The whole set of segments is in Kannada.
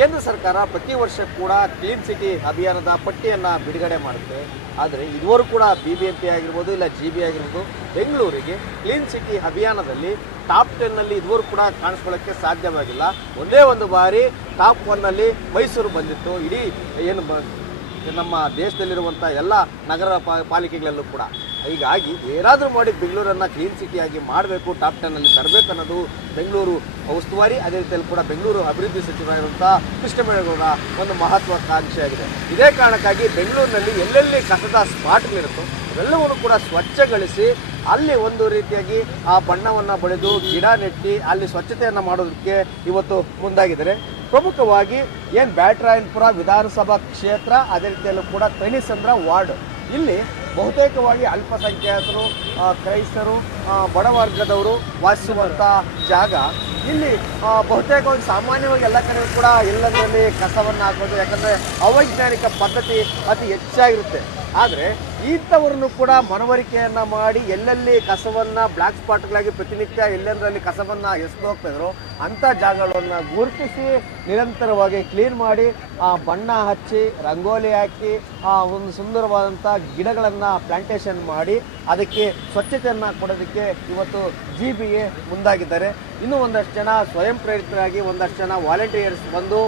ಕೇಂದ್ರ ಸರ್ಕಾರ ಪ್ರತಿ ವರ್ಷ ಕೂಡ ಕ್ಲೀನ್ ಸಿಟಿ ಅಭಿಯಾನದ ಪಟ್ಟಿಯನ್ನು ಬಿಡುಗಡೆ ಮಾಡುತ್ತೆ. ಆದರೆ ಇದುವರೆಗೂ ಕೂಡ BBMP ಆಗಿರ್ಬೋದು ಇಲ್ಲ GB ಆಗಿರ್ಬೋದು ಬೆಂಗಳೂರಿಗೆ ಕ್ಲೀನ್ ಸಿಟಿ ಅಭಿಯಾನದಲ್ಲಿ ಟಾಪ್ 10ನಲ್ಲಿ ಇದುವರೆಗೂ ಕೂಡ ಕಾಣಿಸ್ಕೊಳ್ಳೋಕ್ಕೆ ಸಾಧ್ಯವಾಗಿಲ್ಲ. ಒಂದೇ ಒಂದು ಬಾರಿ ಟಾಪ್ 1ನಲ್ಲಿ ಮೈಸೂರು ಬಂದಿತ್ತು. ಇಡೀ ಏನು ನಮ್ಮ ದೇಶದಲ್ಲಿರುವಂಥ ಎಲ್ಲ ನಗರ ಪಾಲಿಕೆಗಳಲ್ಲೂ ಕೂಡ. ಹೀಗಾಗಿ ಏನಾದರೂ ಮಾಡಿ ಬೆಂಗಳೂರನ್ನು ಕ್ಲೀನ್ ಸಿಟಿಯಾಗಿ ಮಾಡಬೇಕು, ಟಾಪ್ 10ನಲ್ಲಿ ತರಬೇಕು ಅನ್ನೋದು ಬೆಂಗಳೂರು ಉಸ್ತುವಾರಿ, ಅದೇ ರೀತಿಯಲ್ಲಿ ಕೂಡ ಬೆಂಗಳೂರು ಅಭಿವೃದ್ಧಿ ಸಚಿವರಾಗಿರುವಂಥ ಕೃಷ್ಣಬೈರೇಗೌಡ ಒಂದು ಮಹತ್ವಾಕಾಂಕ್ಷೆಯಾಗಿದೆ. ಇದೇ ಕಾರಣಕ್ಕಾಗಿ ಬೆಂಗಳೂರಿನಲ್ಲಿ ಎಲ್ಲೆಲ್ಲಿ ಕಸದ ಸ್ಪಾಟ್ಗಳಿರುತ್ತೋ ಅವೆಲ್ಲವನ್ನು ಕೂಡ ಸ್ವಚ್ಛಗೊಳಿಸಿ ಅಲ್ಲಿ ಒಂದು ರೀತಿಯಾಗಿ ಆ ಬಣ್ಣವನ್ನು ಬಳಿದು ಗಿಡ ನೆಟ್ಟಿ ಅಲ್ಲಿ ಸ್ವಚ್ಛತೆಯನ್ನು ಮಾಡೋದಕ್ಕೆ ಇವತ್ತು ಮುಂದಾಗಿದ್ದಾರೆ. ಪ್ರಮುಖವಾಗಿ ಏನು ಬ್ಯಾಟರಾಯನಪುರ ವಿಧಾನಸಭಾ ಕ್ಷೇತ್ರ, ಅದೇ ರೀತಿಯಲ್ಲೂ ಕೂಡ ತಣಿಸಂದ್ರ ವಾರ್ಡ್, ಇಲ್ಲಿ ಬಹುತೇಕವಾಗಿ ಅಲ್ಪಸಂಖ್ಯಾತರು, ಕ್ರೈಸ್ತರು, ಬಡವರ್ಗದವರು ವಾಸಿಸುವಂಥ ಜಾಗ. ಇಲ್ಲಿ ಬಹುತೇಕವಾಗಿ ಸಾಮಾನ್ಯವಾಗಿ ಎಲ್ಲ ಕಡೆ ಕೂಡ ಎಲ್ಲದರಲ್ಲಿ ಕಸವನ್ನು ಹಾಕೋದು, ಯಾಕಂದರೆ ಅವೈಜ್ಞಾನಿಕ ಪದ್ಧತಿ ಅತಿ ಹೆಚ್ಚಾಗಿರುತ್ತೆ. ಆದರೆ ಇಂಥವ್ರನ್ನು ಕೂಡ ಮನವರಿಕೆಯನ್ನು ಮಾಡಿ ಎಲ್ಲೆಲ್ಲಿ ಕಸವನ್ನು ಬ್ಲ್ಯಾಕ್ ಸ್ಪಾಟ್ಗಳಾಗಿ ಪ್ರತಿನಿತ್ಯ ಎಲ್ಲೆಂದರಲ್ಲಿ ಕಸವನ್ನು ಎಸೆದು ಹೋಗ್ತಾಯಿದ್ರು ಅಂಥ ಜಾಗಗಳನ್ನು ಗುರುತಿಸಿ ನಿರಂತರವಾಗಿ ಕ್ಲೀನ್ ಮಾಡಿ ಬಣ್ಣ ಹಚ್ಚಿ ರಂಗೋಲಿ ಹಾಕಿ ಒಂದು ಸುಂದರವಾದಂಥ ಗಿಡಗಳನ್ನು ಪ್ಲಾಂಟೇಶನ್ ಮಾಡಿ ಅದಕ್ಕೆ ಸ್ವಚ್ಛತೆಯನ್ನು ಕೊಡೋದಕ್ಕೆ ಇವತ್ತು GB ಮುಂದಾಗಿದ್ದಾರೆ. ಇನ್ನೂ ಒಂದಷ್ಟು ಜನ ಸ್ವಯಂ ಪ್ರೇರಿತರಾಗಿ ಒಂದಷ್ಟು ಜನ ವಾಲಂಟಿಯರ್ಸ್ ಬಂದು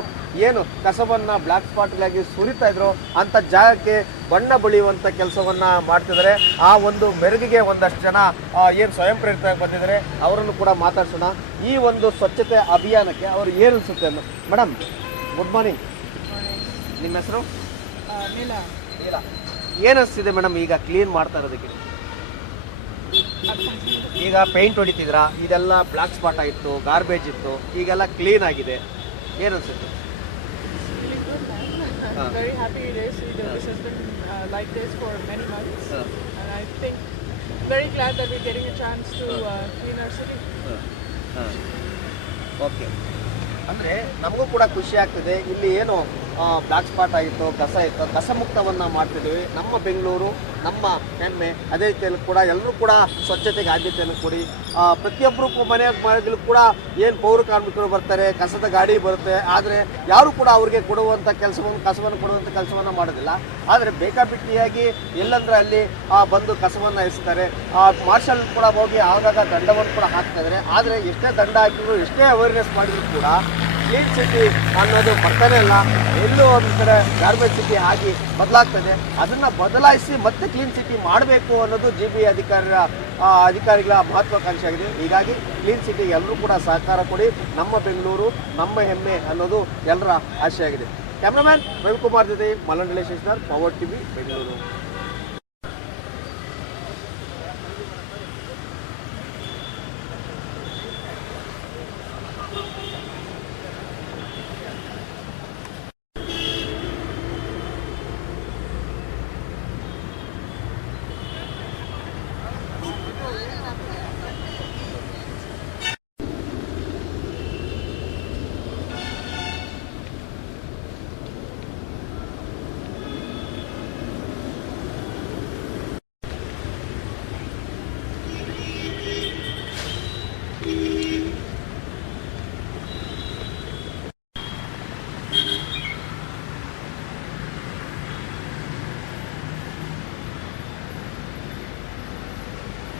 ಏನು ಕಸವನ್ನು ಬ್ಲ್ಯಾಕ್ ಸ್ಪಾಟ್ಗಳಾಗಿ ಸುರಿತಾ ಇದ್ರು ಅಂಥ ಜಾಗಕ್ಕೆ ಬಣ್ಣ ಬಳಿಯುವಂಥ ಕೆಲಸವನ್ನು ಮಾಡ್ತಿದ್ದಾರೆ. ಆ ಒಂದು ಮೆರುಗಿಗೆ ಒಂದಷ್ಟು ಜನ ಏನು ಸ್ವಯಂ ಪ್ರೇರಿತರಾಗಿ ಬಂದಿದ್ದಾರೆ ಅವರನ್ನು ಕೂಡ ಮಾತಾಡ್ಸೋಣ. ಈ ಒಂದು ಸ್ವಚ್ಛತೆ ಅಭಿಯಾನಕ್ಕೆ ಅವರು ಏನು ಅನಿಸುತ್ತೆ ಅಂತ. Madam, good morning. ನಿಮ್ಮ ಹೆಸರು? ನೀಲಾ. ಏನು ಅನಿಸ್ತಿದೆ ಮೇಡಮ್ ಈಗ ಕ್ಲೀನ್ ಮಾಡ್ತಾ ಇರೋದಕ್ಕೆ? ಈಗ ಪೇಂಟ್ ಹೊಡಿತಿದ್ರಾ, ಇದೆಲ್ಲ ಬ್ಲ್ಯಾಕ್ ಸ್ಪಾಟ್ ಆಗಿತ್ತು, ಗಾರ್ಬೇಜ್ ಇತ್ತು, ಈಗೆಲ್ಲ ಕ್ಲೀನ್ ಆಗಿದೆ, ಏನು ಅನಿಸುತ್ತೆ? I'm very happy it is. This has been like this for many months, and I think very glad that we're getting a chance to clean our city. Okay, ಅಂದರೆ ನಮಗೂ ಕೂಡ ಖುಷಿ ಆಗ್ತಿದೆ. ಇಲ್ಲಿ ಏನು ಬ್ಲ್ಯಾಕ್ ಸ್ಪಾಟ್ ಆಗಿತ್ತು, ಕಸ ಇತ್ತು, ಕಸ ಮುಕ್ತವನ್ನು ಮಾಡ್ತಿದ್ದೀವಿ. ನಮ್ಮ ಬೆಂಗಳೂರು ನಮ್ಮ ಹೆಮ್ಮೆ. ಅದೇ ರೀತಿಯಲ್ಲಿ ಕೂಡ ಎಲ್ಲರೂ ಕೂಡ ಸ್ವಚ್ಛತೆಗೆ ಆದ್ಯತೆಯನ್ನು ಕೊಡಿ. ಪ್ರತಿಯೊಬ್ಬರು ಮನೆಗಳು ಕೂಡ ಏನು ಪೌರ ಕಾರ್ಮಿಕರು ಬರ್ತಾರೆ, ಕಸದ ಗಾಡಿ ಬರುತ್ತೆ, ಆದರೆ ಯಾರು ಕೂಡ ಅವ್ರಿಗೆ ಕೊಡುವಂಥ ಕಸವನ್ನು ಕೊಡುವಂಥ ಕೆಲಸವನ್ನು ಮಾಡೋದಿಲ್ಲ. ಆದರೆ ಬೇಕಾಬಿಟ್ಟಿಯಾಗಿ ಎಲ್ಲಂದ್ರೆ ಅಲ್ಲಿ ಬಂದು ಕಸವನ್ನು ಎಸ್ತಾರೆ. ಮಾರ್ಷಲ್ ಕೂಡ ಹೋಗಿ ಆಗಾಗ ದಂಡವನ್ನು ಕೂಡ ಹಾಕ್ತಾ ಇದ್ದಾರೆ. ಆದರೆ ಎಷ್ಟೇ ದಂಡ ಹಾಕಿದ್ರು, ಎಷ್ಟೇ ಅವೇರ್ನೆಸ್ ಮಾಡಿದ್ರು ಕೂಡ ಕ್ಲೀನ್ ಸಿಟಿ ಅನ್ನೋದು ಬರ್ತಾನೆ ಇಲ್ಲ. ಎಲ್ಲೋ ಒಂದು ಕಡೆ ಗಾರ್ಬೇಜ್ ಸಿಟಿ ಆಗಿ ಬದಲಾಗ್ತದೆ. ಅದನ್ನು ಬದಲಾಯಿಸಿ ಮತ್ತೆ ಕ್ಲೀನ್ ಸಿಟಿ ಮಾಡಬೇಕು ಅನ್ನೋದು GB ಅಧಿಕಾರಿಗಳ ಮಹತ್ವಾಕಾಂಕ್ಷೆ ಆಗಿದೆ. ಹೀಗಾಗಿ ಕ್ಲೀನ್ ಸಿಟಿಗೆ ಎಲ್ಲರೂ ಕೂಡ ಸಹಕಾರ ಕೊಡಿ. ನಮ್ಮ ಬೆಂಗಳೂರು ನಮ್ಮ ಹೆಮ್ಮೆ ಅನ್ನೋದು ಎಲ್ಲರ ಆಶೆ ಆಗಿದೆ. ಕ್ಯಾಮ್ರಾಮ್ಯಾನ್ ರವಿಕುಮಾರ್ ಜೊತೆ ಮಲ್ಲಂಡಳೆ ಶೇಷನಾಥ್, ಪವರ್ TV, ಬೆಂಗಳೂರು.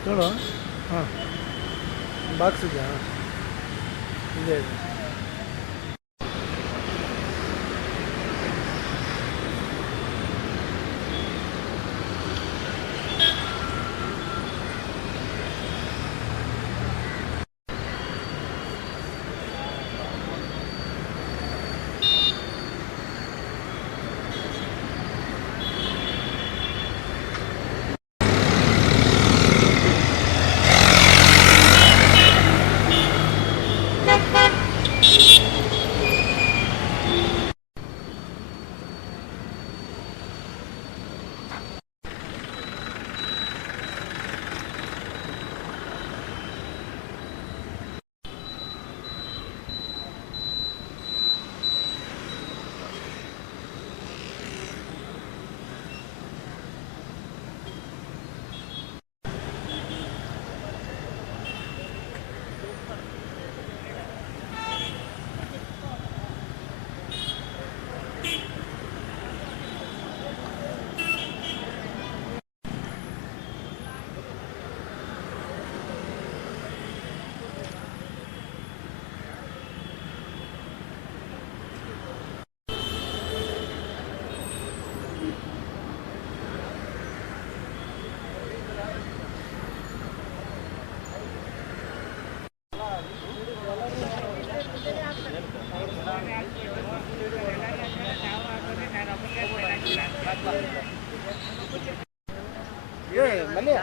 ನೋಡು, ಹಾಂ, ಬಾಕ್ಸ್ ಇದೆಯಾ? ಇದೆ. ಬನ್ನಿ